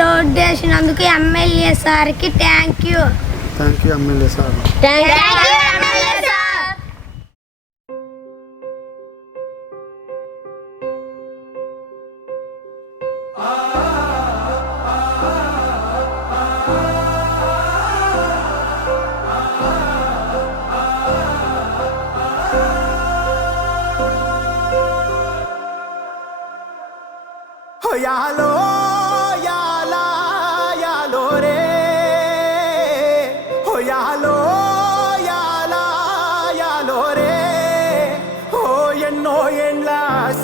Road వేసినందుకు MLA సార్కి thank you. Thank you MLA sir. యాలో యాలా యాలో రే హో యాలో యాలా యాలో రే హో ఎన్నో ఎండ్ల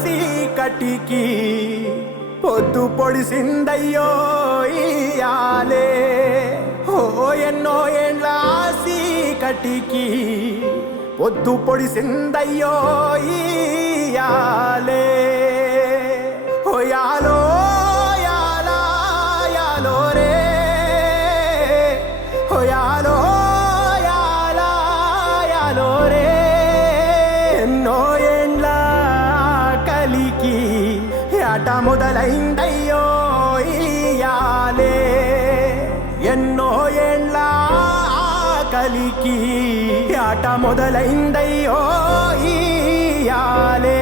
సీకటికి పొద్దు పొడిసిందయ్యో ఇయాలే హో ఎన్నో ఎండ్ల సీకటికి పొద్దు పొడిసిందయ్యో ఇయాలే హో యాలో యాలా యాలో రే హో యాలో యాలా యాలో రే ఎన్నో ఏండ్ల కలికి ఆట మొదలైందయ్యో ఇయాలే ఎన్నో ఏండ్ల కలికి ఆట మొదలైందయ్యో ఇయాలే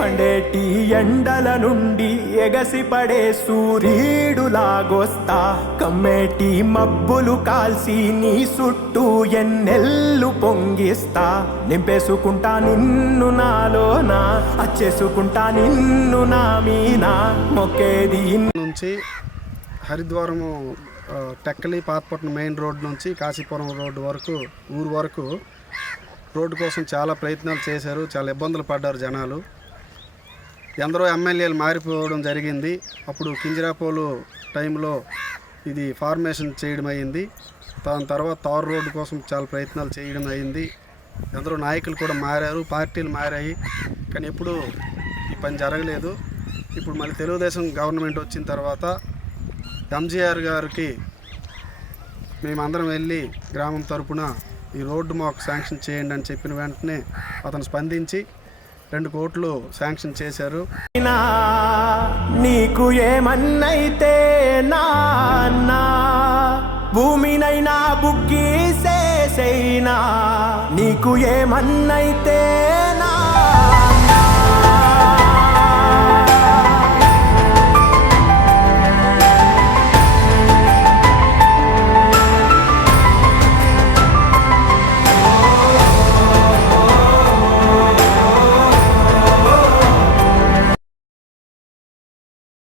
మండేటి ఎండల నుండి ఎగసిపడే సూర్యుడులాగొస్తా కమ్మేటి మబ్బులు కాల్సి నీ చుట్టూ ఎన్నెల్లు పొంగిస్తా నింపేసుకుంటా నిన్ను నాలోనా అచ్చేసుకుంటా నిన్ను నా మీనా మొక్కేది నుంచి హరిద్వారము టెక్కలి పాతపట్నం మెయిన్ రోడ్ నుంచి కాశీపురం రోడ్డు వరకు ఊరు వరకు రోడ్డు కోసం చాలా ప్రయత్నాలు చేశారు. చాలా ఇబ్బందులు పడ్డారు జనాలు. ఎందరో ఎమ్మెల్యేలు మారిపోవడం జరిగింది. అప్పుడు కింజరాపోలు టైంలో ఇది ఫార్మేషన్ చేయడం అయింది. దాని తర్వాత తారు రోడ్డు కోసం చాలా ప్రయత్నాలు చేయడం అయింది. ఎందరో నాయకులు కూడా మారారు, పార్టీలు మారాయి, కానీ ఎప్పుడు ఈ పని జరగలేదు. ఇప్పుడు మళ్ళీ తెలుగుదేశం గవర్నమెంట్ వచ్చిన తర్వాత ఎంజీఆర్ గారికి మేమందరం వెళ్ళి గ్రామం తరపున ఈ రోడ్డు మాకు శాంక్షన్ చేయండి అని చెప్పిన వెంటనే అతను స్పందించి 2 కోట్లు శాంక్షన్ చేశారు. నీకు ఏమన్నైతే నాన్నా భూమినైనా బుగ్గీసేసైనా నీకు ఏమన్నైతే నా